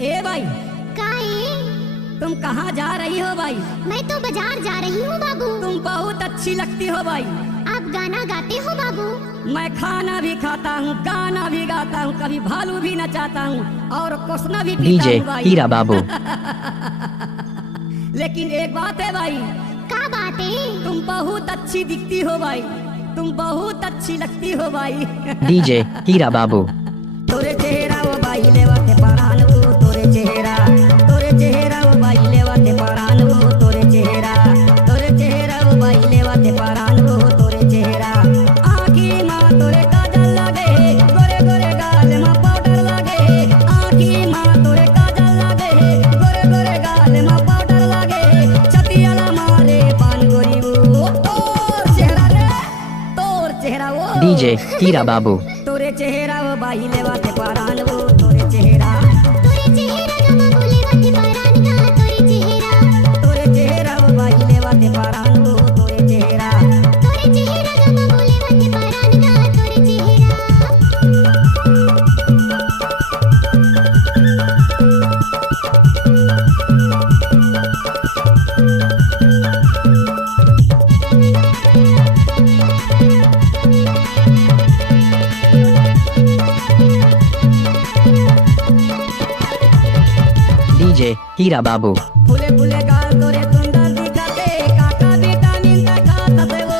ए भाई, काहे? तुम कहाँ जा रही हो भाई? मैं तो बाजार जा रही हूँ बाबू। तुम बहुत अच्छी लगती हो भाई। आप गाना गाते हो बाबू? मैं खाना भी खाता हूँ, गाना भी गाता हूँ, कभी भालू भी नचाता हूँ और कोसना भी पीता डीजे हूँ भाई। हीरा बाबू। लेकिन एक बात है भाई, का बात है? तुम बहुत अच्छी दिखती हो भाई, तुम बहुत अच्छी लगती हो भाई। डीजे हीरा बाबू। तोरे चेहरा वो भाई लेवाते परान वो, तोरे चेहरा वो भाई लेवाते परान वो, तोरे चेहरा वो भाई लेवाते परान वो, तोरे चेहरा। आँखी माँ तोरे काजल लागे, गोरे गोरे गाल माँ पाउडर लागे। आँखी माँ तोरे काजल लागे, गोरे गोरे गाल माँ पाउडर लागे। छतियाला मारे पान गोरी वो, तोर चेहरा रे, तोर चेहरा वो। डीजे हीरा बाबू। तोरे चेहरा वो भाई लेवाते परान वो, तोरे चेहरा गमा बोले वाते परान गा, तोरे चेहरा वो भाई लेवाते परान वो, तोरे चेहरा गमा बोले वाते परान गा, तोरे चेहरा। डीजे हीरा बाबू। फुले फुले गाल तोरे सुंदर दिखते, काका विटामिन तक खाता से वो,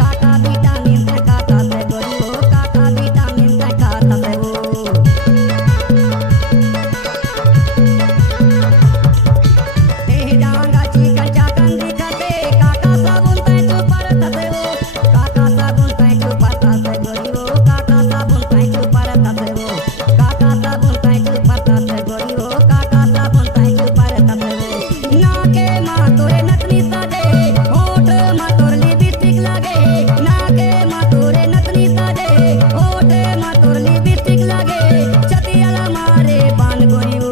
काका विटामिन तक खाता से गोरी वो, काका विटामिन तक खाता से वो। तेही डांगा चिकन चाकन दिखते, काका साबुन तय चुपरत से वो, काका साबुन तय चुपरत से गोरी वो, काका साबुन तय चुपरत से वो, काका साबुन तय चुपरत से गोरी वो, काका साबुन तय चुपरत से वो। नाके माँ तोरे नथनी साजे, होठ माँ तोर लिपस्टिक लागे। नाके माँ तोरे नथनी साजे, होठ माँ तोर लिपस्टिक लागे। छतियाला मारे पान गोरी वो,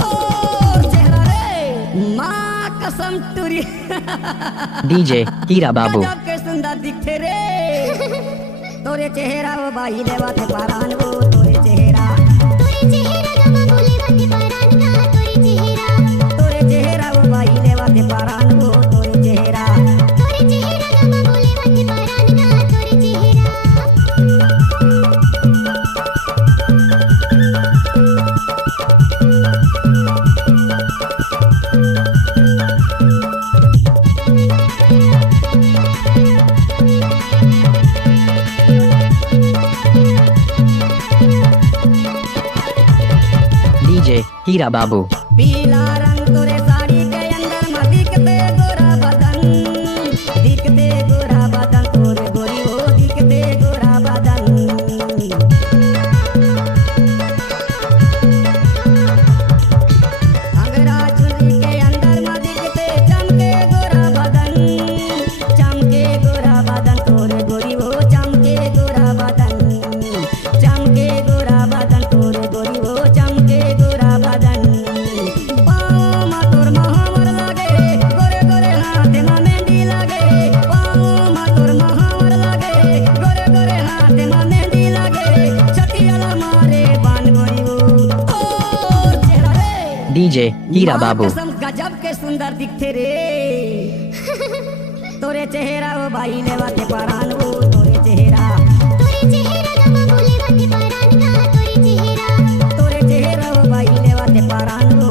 तोर चेहरा रे माँ कसम टूरी। डीजे हीरा बाबू। गजब के सुंदर दिखते रे। तोरे चेहरा वो भाई लेवाते परान वो, तोरे चेहरा गमा बोले वाते परान गा, तोरे चेहरा वो भाई लेवाते परान वो, तोरे चेहरा गमा बोले वाते परान गा, तोरे चेहरा। डीजे हीरा बाबू। पीला रंग तोरे साड़ी के अंदर में दिखते गोरा बदन, दिखते गोरा बदन तोरे गोरी हो, दिखते गोरा बदन। अंगरा चुनरी के अंदर में दिखते चमके गोरा बदन, चमके गोरा बदन तोरे गोरी हो, चमके गोरा बदन, चमके गोरा बदन तोरे गोरी हो, चमके गोरा बदन। पाँव मा तोर महावर लागे, गोरे गोरे हाथ मा मेहंदी लागे। पाँव मा तोर महावर लागे, गोरे गोरे हाथ मा मेहंदी लागे। छतियाला मारे बान गोरी हो, तोर चेहरा रे डीजे हीरा माँ बाबू। कसम गजब के सुंदर दिखते रे। तोरे चेहरा वो भाई लेवाते परान वो, तोरे चेहरा गमा बोले वाते परान गा, तोरे चेहरा। वो भाई लेवाते परान वो,